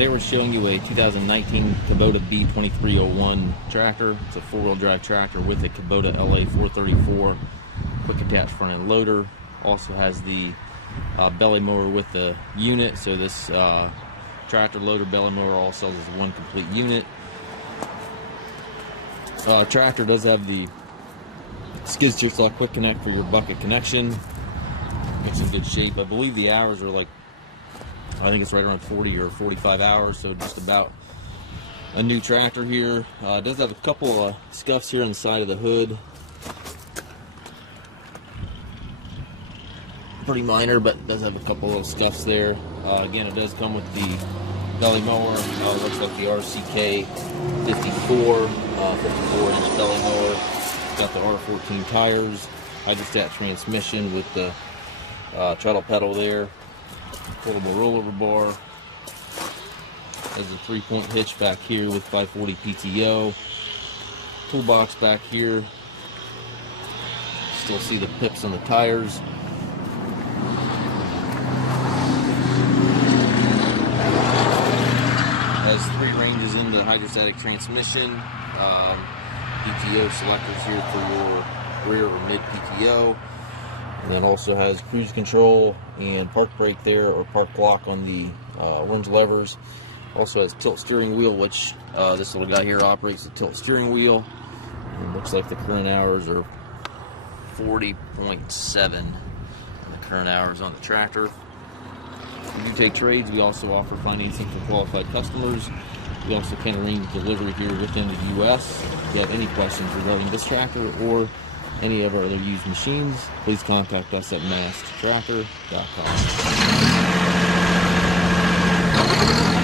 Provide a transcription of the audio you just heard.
Today we're showing you a 2019 Kubota B2301 tractor. It's a four-wheel drive tractor with a Kubota LA 434 quick attach front end loader. Also has the belly mower with the unit, so this tractor loader belly mower all sells as one complete unit. Tractor does have the skid steer lock quick connect for your bucket connection. It's in good shape. I believe the hours are like, I think it's right around 40 or 45 hours, so just about a new tractor here. It does have a couple of scuffs here on the side of the hood. Pretty minor, but it does have a couple little scuffs there. Again, it does come with the belly mower. Looks like the RCK 54-inch belly mower. Got the R14 tires, hydrostatic transmission with the treadle pedal there. Foldable rollover bar. There's a 3-point hitch back here with 540 PTO. Toolbox back here. Still see the pips on the tires. Has 3 ranges in the hydrostatic transmission. PTO selectors here for your rear or mid PTO. And then also has cruise control and park brake there, or park lock on the orange levers. Also has tilt steering wheel, which this little guy here operates the tilt steering wheel. And looks like the current hours are 40.7 the current hours on the tractor. We do take trades. We also offer financing for qualified customers. We also can arrange delivery here within the U.S. If you have any questions regarding this tractor or any of our other used machines, please contact us at maskedtractor.com.